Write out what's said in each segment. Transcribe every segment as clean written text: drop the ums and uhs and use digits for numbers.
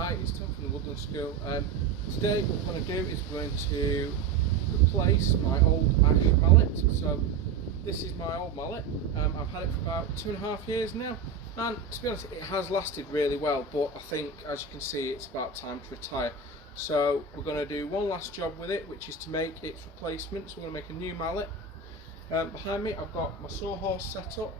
Hi, it's Tom from the Woodland School. Today what we're going to do is we're going to replace my old Ash Mallet. So this is my old mallet. I've had it for about 2.5 years now, and to be honest it has lasted really well, but I think as you can see it's about time to retire. So we're going to do one last job with it, which is to make its replacement. So we're going to make a new mallet. Behind me I've got my sawhorse set up,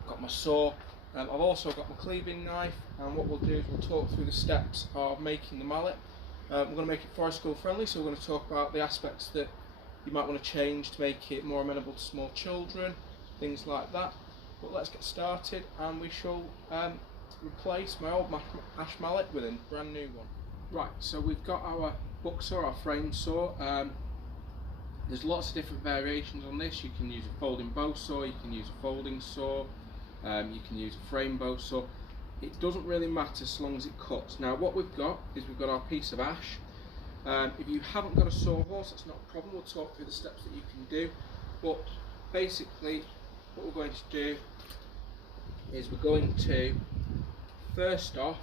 I've got my saw, I've also got my cleaving knife, and what we'll do is we'll talk through the steps of making the mallet. We're going to make it forest school friendly, so we're going to talk about the aspects that you might want to change to make it more amenable to small children, things like that. But let's get started, and we shall replace my old Ash Mallet with a brand new one. Right, so we've got our buck saw, our frame saw. There's lots of different variations on this. You can use a folding bow saw, you can use a folding saw, you can use a frame bow saw. It doesn't really matter so long as it cuts. Now what we've got is we've got our piece of ash. If you haven't got a sawhorse, that's not a problem. We'll talk through the steps that you can do. But basically what we're going to do is we're going to, first off,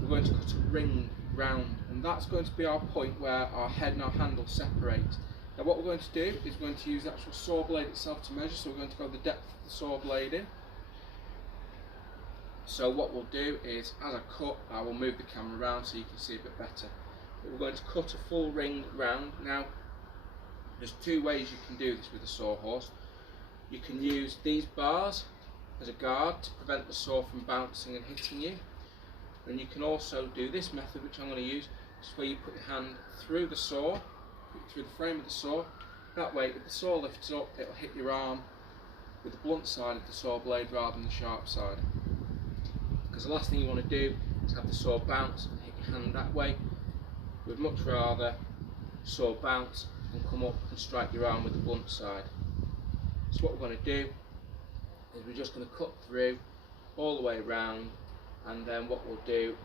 we're going to cut a ring round, and that's going to be our point where our head and our handle separate. Now what we're going to do is we're going to use the actual saw blade itself to measure, so we're going to go the depth of the saw blade in. So what we'll do is, as I cut, I will move the camera around so you can see a bit better. But we're going to cut a full ring round. Now there's two ways you can do this with a sawhorse. You can use these bars as a guard to prevent the saw from bouncing and hitting you. And you can also do this method, which I'm going to use, which is where you put your hand through the saw, through the frame of the saw. That way, if the saw lifts up, it'll hit your arm with the blunt side of the saw blade rather than the sharp side. Because the last thing you want to do is have the saw bounce and hit your hand that way. We'd much rather saw bounce and come up and strike your arm with the blunt side. So what we're going to do is we're just going to cut through all the way around, and then what we'll do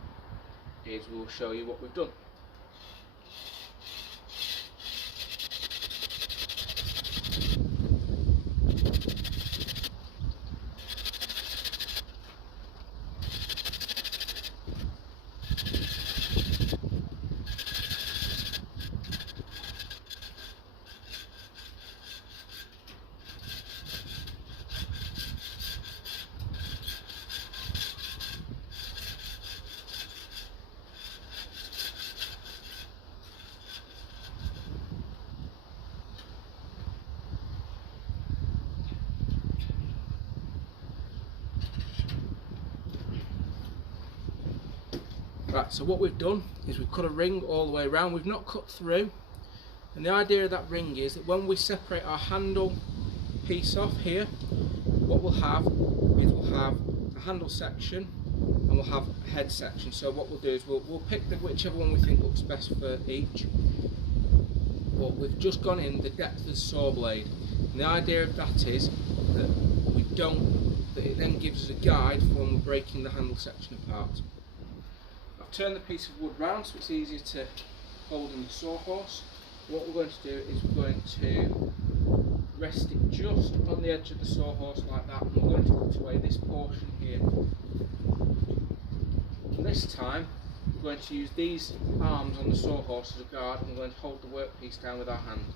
is we'll show you what we've done. Right, so what we've done is we've cut a ring all the way around. We've not cut through, and the idea of that ring is that when we separate our handle piece off here, what we'll have is we'll have a handle section and we'll have a head section. So what we'll do is we'll pick whichever one we think looks best for each. But we've just gone in the depth of the saw blade, and the idea of that is that it then gives us a guide for when we're breaking the handle section apart. Turn the piece of wood round so it's easier to hold in the sawhorse. What we're going to do is we're going to rest it just on the edge of the sawhorse like that, and we're going to cut away this portion here. And this time we're going to use these arms on the sawhorse as a guard, and we're going to hold the workpiece down with our hand.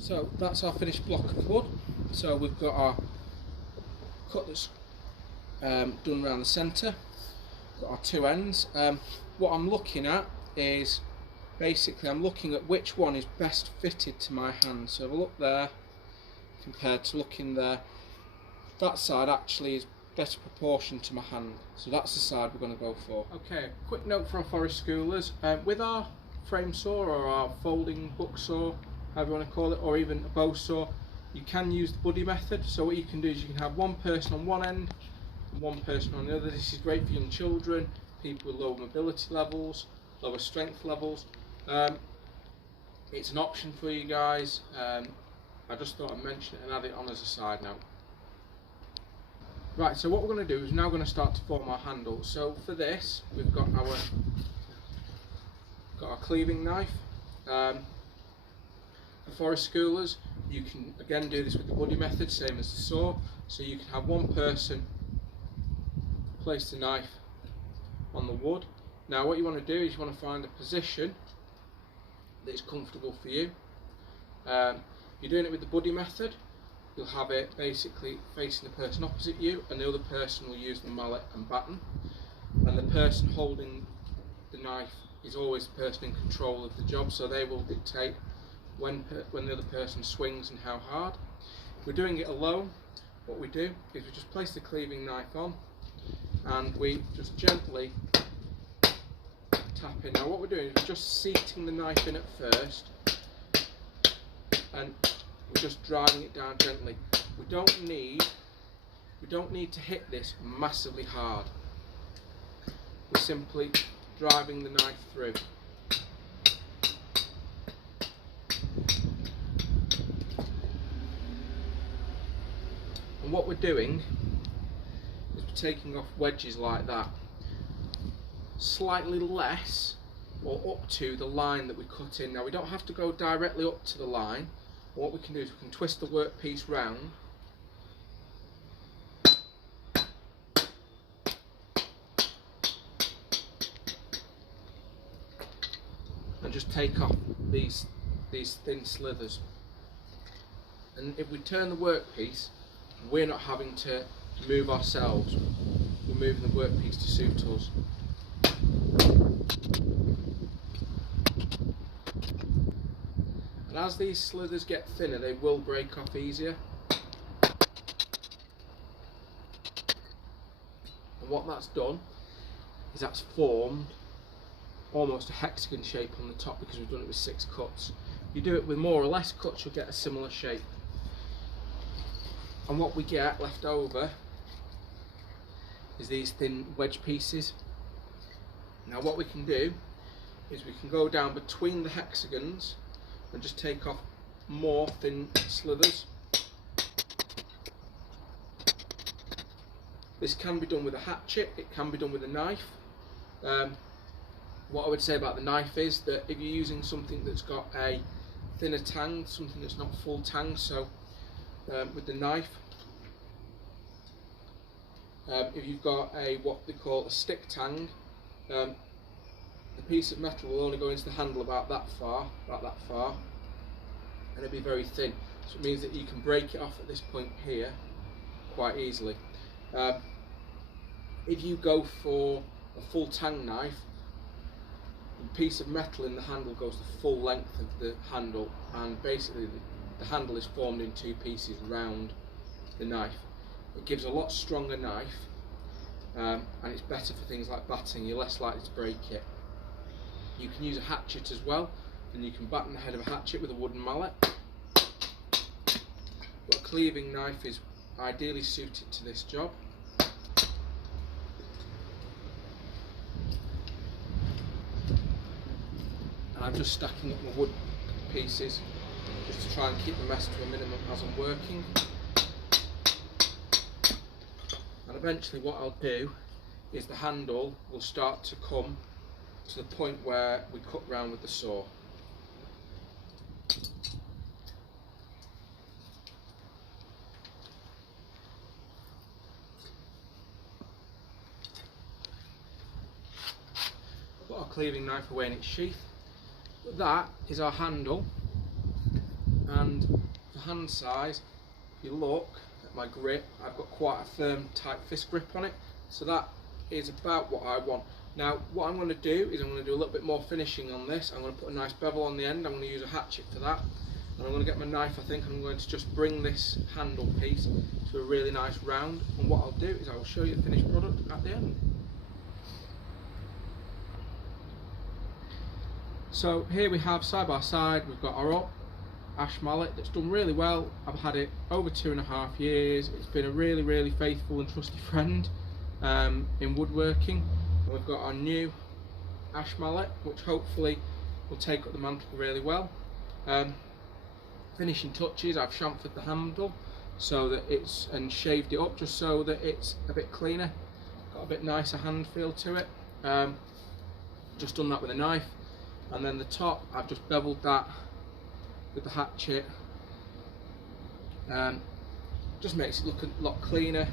So that's our finished block of wood. So we've got our cut that's done around the centre, got our two ends. What I'm looking at is basically I'm looking at which one is best fitted to my hand. So if I look there compared to looking there, that side actually is better proportion to my hand. So that's the side we're going to go for. Okay, quick note for our forest schoolers. With our frame saw or our folding buck saw, however you want to call it, or even a bow saw, you can use the buddy method. So what you can do is you can have one person on one end and one person on the other. This is great for young children, people with low mobility levels, lower strength levels. It's an option for you guys. I just thought I'd mention it and add it on as a side note. Right, so what we're going to do is now going to start to form our handle. So for this, we've got our cleaving knife. For forest schoolers, you can again do this with the buddy method, same as the saw. So you can have one person place the knife on the wood. Now what you want to do is you want to find a position that is comfortable for you. You're doing it with the buddy method. You'll have it basically facing the person opposite you, and the other person will use the mallet and batten, and the person holding the knife is always the person in control of the job, so they will dictate when the other person swings and how hard. If we're doing it alone, what we do is we just place the cleaving knife on and we just gently tap in. Now what we're doing is we're just seating the knife in at first, and we're just driving it down gently. We don't need to hit this massively hard. We're simply driving the knife through. And what we're doing is we're taking off wedges like that, slightly less or up to the line that we cut in. Now we don't have to go directly up to the line. What we can do is we can twist the workpiece round and just take off these thin slithers. And if we turn the workpiece, we're not having to move ourselves. We're moving the workpiece to suit us. And as these slithers get thinner, they will break off easier. And what that's done is that's formed almost a hexagon shape on the top, because we've done it with 6 cuts. You do it with more or less cuts, you'll get a similar shape. And what we get left over is these thin wedge pieces. Now what we can do is we can go down between the hexagons and just take off more thin slithers. This can be done with a hatchet, it can be done with a knife. What I would say about the knife is that if you're using something that's got a thinner tang, something that's not full tang, so with the knife, if you've got what they call a stick tang, the piece of metal will only go into the handle about that far, and it'll be very thin. So it means that you can break it off at this point here quite easily. If you go for a full tang knife, the piece of metal in the handle goes the full length of the handle, and basically the handle is formed in 2 pieces round the knife. It gives a lot stronger knife, and it's better for things like batting. You're less likely to break it. You can use a hatchet as well, and you can batten the head of a hatchet with a wooden mallet. But a cleaving knife is ideally suited to this job. And I'm just stacking up my wood pieces just to try and keep the mess to a minimum as I'm working. And eventually what I'll do is the handle will start to come to the point where we cut round with the saw. I've got our cleaving knife away in its sheath. But that is our handle, and for hand size, if you look at my grip, I've got quite a firm tight fist grip on it, so that is about what I want. Now what I'm going to do is I'm going to do a little bit more finishing on this. I'm going to put a nice bevel on the end. I'm going to use a hatchet for that, and I'm going to get my knife, I think, and I'm going to just bring this handle piece to a really nice round, and what I'll do is I'll show you the finished product at the end. So here we have side by side, we've got our Ash Mallet that's done really well. I've had it over 2.5 years. It's been a really faithful and trusty friend in woodworking. And we've got our new Ash Mallet, which hopefully will take up the mantle really well. Finishing touches, I've chamfered the handle so that and shaved it up just so that it's a bit cleaner, got a bit nicer hand feel to it. Just done that with a knife, and then the top I've just beveled that with the hatchet. Just makes it look a lot cleaner,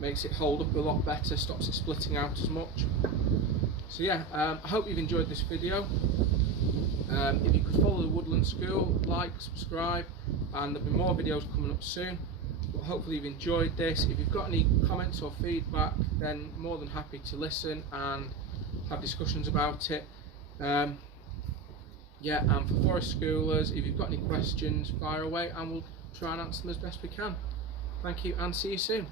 makes it hold up a lot better, stops it splitting out as much. So yeah, I hope you've enjoyed this video. If you could follow the Woodland School, like, subscribe, and there'll be more videos coming up soon. But hopefully you've enjoyed this. If you've got any comments or feedback, then more than happy to listen and have discussions about it. Yeah, and for forest schoolers, if you've got any questions, fire away and we'll try and answer them as best we can. Thank you and see you soon.